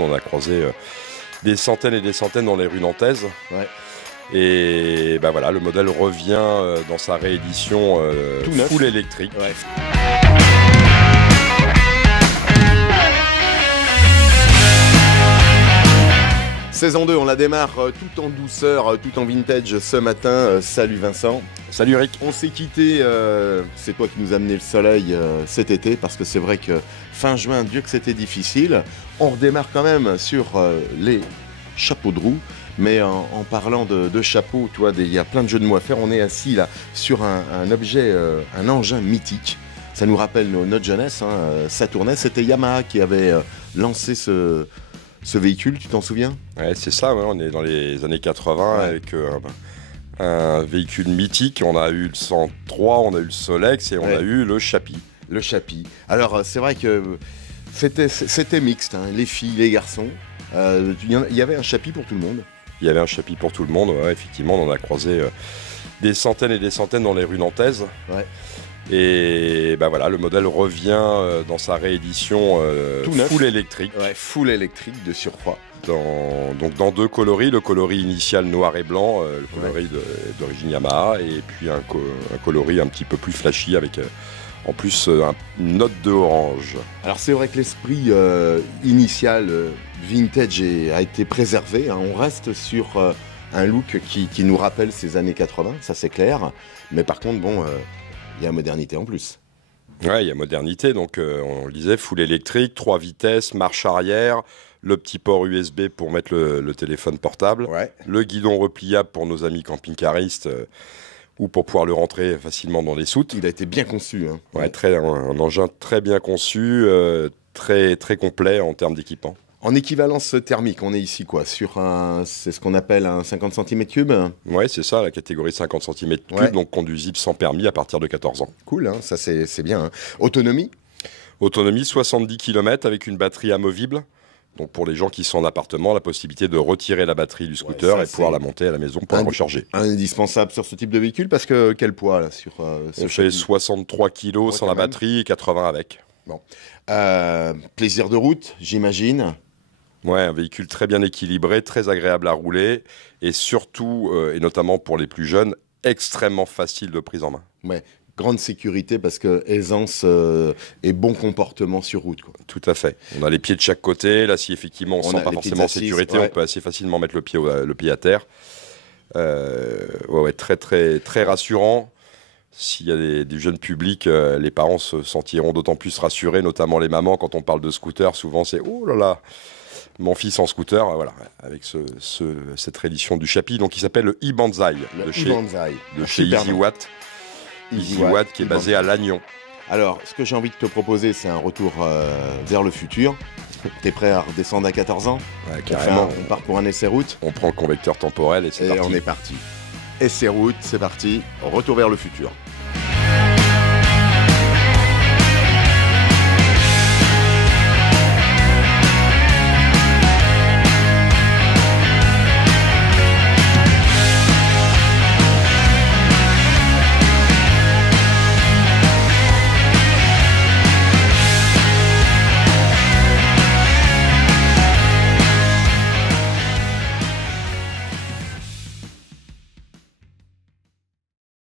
On a croisé des centaines et des centaines dans les rues nantaises. Ouais. Et bah voilà, le modèle revient dans sa réédition tout neuf, full électrique. Ouais. Saison 2, on la démarre tout en douceur, tout en vintage ce matin. Salut Vincent. Salut Eric. On s'est quitté, c'est toi qui nous as amené le soleil cet été, parce que c'est vrai que fin juin, Dieu que c'était difficile. On redémarre quand même sur les chapeaux de roue, mais en parlant de chapeaux, tu vois, il y a plein de jeux de mots à faire. On est assis là sur un objet, un engin mythique. Ça nous rappelle notre jeunesse, hein, ça tournait. C'était Yamaha qui avait lancé ce véhicule, tu t'en souviens? Ouais, c'est ça, ouais, on est dans les années 80 avec un véhicule mythique. On a eu le 103, on a eu le Solex et on a eu le Chapi. Le Chapi. Alors c'est vrai que c'était mixte, hein, les filles, les garçons. Il y avait un Chapi pour tout le monde. Il y avait un Chapi pour tout le monde, ouais, effectivement. On en a croisé des centaines et des centaines dans les rues nantaises. Ouais. Et bah voilà, le modèle revient dans sa réédition tout neuf, full électrique. Ouais, full électrique de surcroît. Donc dans deux coloris, le coloris initial noir et blanc, le coloris d'origine Yamaha, et puis un coloris un petit peu plus flashy avec en plus une note de orange. Alors c'est vrai que l'esprit initial vintage a été préservé, hein. On reste sur un look qui nous rappelle ces années 80, ça c'est clair. Mais par contre, bon, il y a modernité en plus. Ouais, il y a modernité, donc on le disait, full électrique, 3 vitesses, marche arrière, le petit port USB pour mettre le téléphone portable, le guidon repliable pour nos amis camping-caristes ou pour pouvoir le rentrer facilement dans les soutes. Il a été bien conçu. Hein. Ouais, un engin très bien conçu, très, très complet en termes d'équipement. En équivalence thermique, on est ici quoi, sur c'est ce qu'on appelle un 50 cm3 ? Ouais, c'est ça, la catégorie 50 cm3, donc conduisible sans permis à partir de 14 ans. Cool, hein, ça c'est bien. Hein. Autonomie ? Autonomie 70 km avec une batterie amovible. Donc pour les gens qui sont en appartement, la possibilité de retirer la batterie du scooter et pouvoir la monter à la maison pour la recharger. Indispensable sur ce type de véhicule, parce que quel poids là sur ce On fait 63 kg sans la batterie et 80 avec. Bon. Plaisir de route, j'imagine. Ouais, un véhicule très bien équilibré, très agréable à rouler et surtout, et notamment pour les plus jeunes, extrêmement facile de prise en main. Ouais, grande sécurité parce que aisance et bon comportement sur route, quoi. Tout à fait. On a les pieds de chaque côté. Là, si effectivement on ne sent pas forcément en sécurité, on peut assez facilement mettre le pied à terre. Très, très, très rassurant. S'il y a du jeune public, les parents se sentiront d'autant plus rassurés, notamment les mamans. Quand on parle de scooter, souvent c'est « Oh là là !» Mon fils en scooter, voilà, avec cette réédition du Chapi, donc il s'appelle le e-Banzai de chez Easy Watt. Easy Watt qui est basé à Lannion. Alors, ce que j'ai envie de te proposer, c'est un retour vers le futur. T'es prêt à redescendre à 14 ans ? Ouais, carrément. On part pour un essai-route. On prend le convecteur temporel et c'est parti. On est parti. Essai-route, c'est parti. Retour vers le futur.